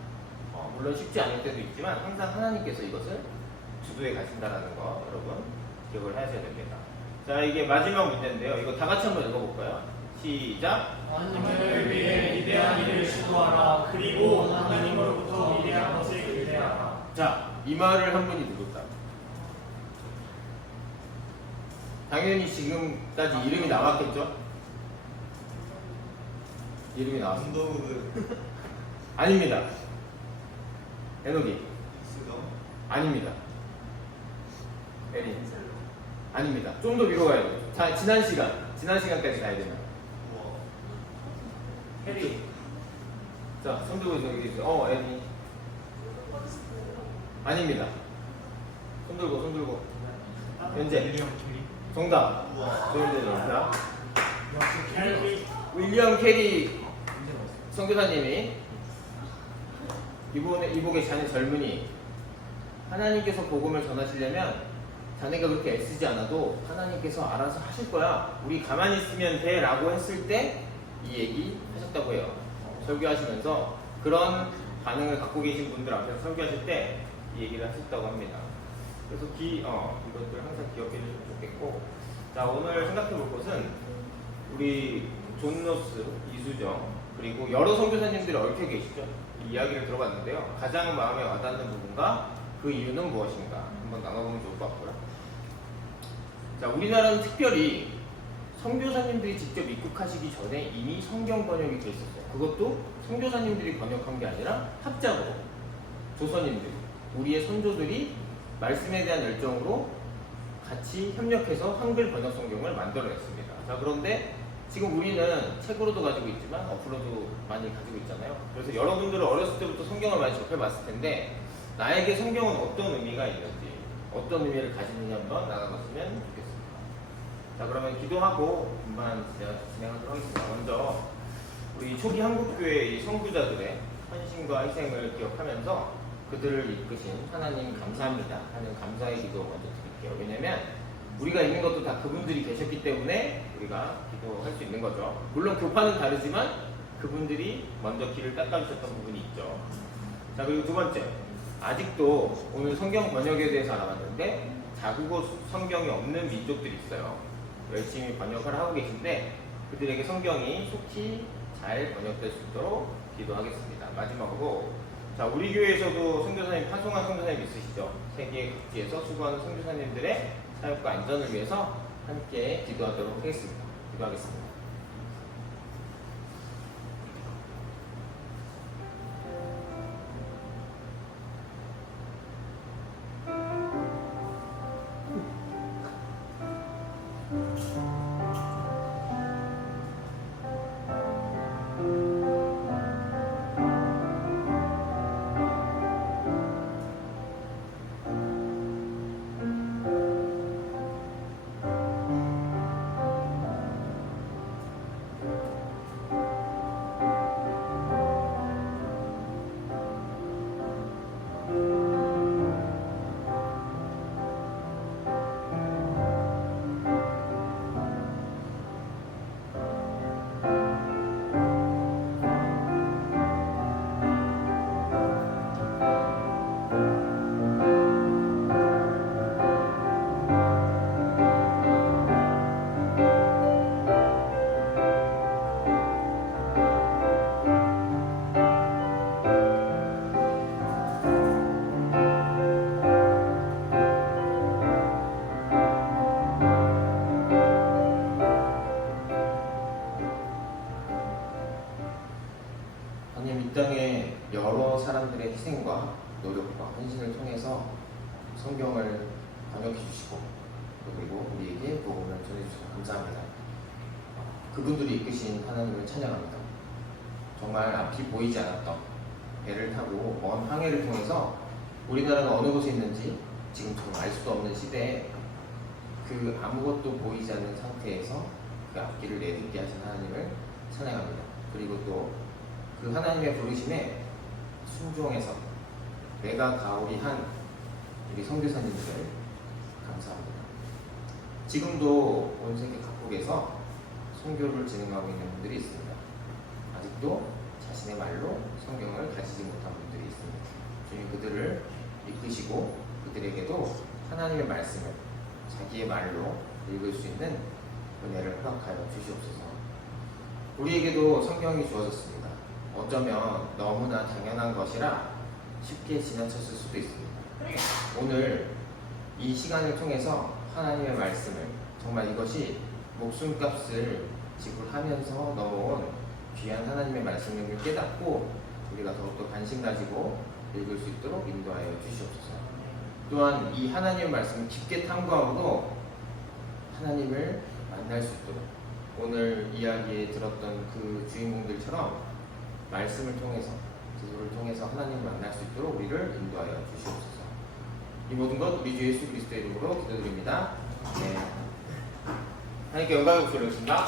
물론 쉽지 않을 때도 있지만 항상 하나님께서 이것을 주도해 가신다라는 거 여러분 기억을 하셔야 됩니다. 자, 이게 마지막 문제인데요. 이거 다 같이 한번 읽어볼까요? 시작! 하나님을 위해 위대한 일을 시도하라. 그리고 하나님으로부터 위대한 것을 기대하라. 자, 이 말을 한 분이 누굴까? 당연히 지금까지 이름이 나왔겠죠? 이름이 나왔습니다. 언더우드 아닙니다. 에녹이 이수정 아닙니다. 에리 아닙니다. 좀 더 위로 가야 돼요. 자, 지난 시간까지 가야 되나? 우와 해리. 자, 손 들고 저기 있어요. 에리 아닙니다. 손 들고. 현재. 정답. 조현재 정답. 윌리엄 캐리 선교사님이 이복의 자네 젊은이, 하나님께서 복음을 전하시려면 자네가 그렇게 애쓰지 않아도 하나님께서 알아서 하실 거야. 우리 가만히 있으면 돼 라고 했을 때 이 얘기 하셨다고 해요. 설교하시면서 그런 반응을 갖고 계신 분들 앞에서 설교하실 때 이 얘기를 하셨다고 합니다. 그래서 이것들 항상 기억해 주시면 좋겠고, 자, 오늘 생각해 볼 것은 우리 존 노스, 이수정, 그리고 여러 선교사님들이 얽혀 계시죠. 이 이야기를 들어봤는데요. 가장 마음에 와닿는 부분과 그 이유는 무엇인가 한번 나눠보면 좋을 것 같고요. 자, 우리나라는 특별히 선교사님들이 직접 입국하시기 전에 이미 성경 번역이 돼 있었어요. 그것도 선교사님들이 번역한 게 아니라 합작으로 조선인들, 우리의 선조들이 말씀에 대한 열정으로 같이 협력해서 한글 번역 성경을 만들어냈습니다. 자, 그런데 지금 우리는 책으로도 가지고 있지만 어플로도 많이 가지고 있잖아요. 그래서 여러분들은 어렸을 때부터 성경을 많이 접해봤을 텐데 나에게 성경은 어떤 의미가 있는지, 어떤 의미를 가지는지 한번 나눠봤으면 좋겠습니다. 자, 그러면 기도하고 금방 진행하도록 하겠습니다. 먼저 우리 초기 한국교회 이 선구자들의 헌신과 희생을 기억하면서 그들을 이끄신 하나님 감사합니다 하는 감사의 기도 먼저 드릴게요. 왜냐면 우리가 있는 것도 다 그분들이 계셨기 때문에 우리가 기도할 수 있는 거죠. 물론 교파는 다르지만 그분들이 먼저 길을 닦아주셨던 부분이 있죠. 자, 그리고 두 번째, 아직도 오늘 성경 번역에 대해서 알아봤는데 자국어 성경이 없는 민족들이 있어요. 열심히 번역을 하고 계신데 그들에게 성경이 속히 잘 번역될 수 있도록 기도하겠습니다. 마지막으로, 자, 우리 교회에서도 선교사님, 파송한 선교사님 있으시죠? 세계 각지에서 수고하는 선교사님들의 사역과 안전을 위해서 함께 기도하도록 하겠습니다. 기도하겠습니다. 이 땅에 여러 사람들의 희생과 노력과 헌신을 통해서 성경을 번역해 주시고 그리고 우리에게 복음을 전해 주셔서 감사합니다. 그분들이 이끄신 하나님을 찬양합니다. 정말 앞이 보이지 않았던 배를 타고 먼 항해를 통해서 우리나라는 어느 곳에 있는지 지금처럼 알 수도 없는 시대에 그 아무것도 보이지 않는 상태에서 그 앞길을 내딛게 하신 하나님을 찬양합니다. 그리고 또 그 하나님의 부르심에 순종해서 내가 가오리 한 우리 선교사님들 감사합니다. 지금도 온 세계 각국에서 선교를 진행하고 있는 분들이 있습니다. 아직도 자신의 말로 성경을 가지지 못한 분들이 있습니다. 주님 그들을 이끄시고 그들에게도 하나님의 말씀을 자기의 말로 읽을 수 있는 은혜를 허락하여 주시옵소서. 우리에게도 성경이 주어졌습니다. 어쩌면 너무나 당연한 것이라 쉽게 지나쳤을 수도 있습니다. 오늘 이 시간을 통해서 하나님의 말씀을 정말 이것이 목숨값을 지불하면서 넘어온 귀한 하나님의 말씀을 깨닫고 우리가 더욱더 관심 가지고 읽을 수 있도록 인도하여 주시옵소서. 또한 이 하나님의 말씀을 깊게 탐구함으로 하나님을 만날 수 있도록 오늘 이야기에 들었던 그 주인공들처럼 말씀을 통해서 기도를 통해서 하나님을 만날 수 있도록 우리를 인도하여 주시옵소서. 이 모든 것 우리 주 예수 그리스도의 이름으로 기도드립니다. 네. 하나님께 영광을 돌리겠습니다.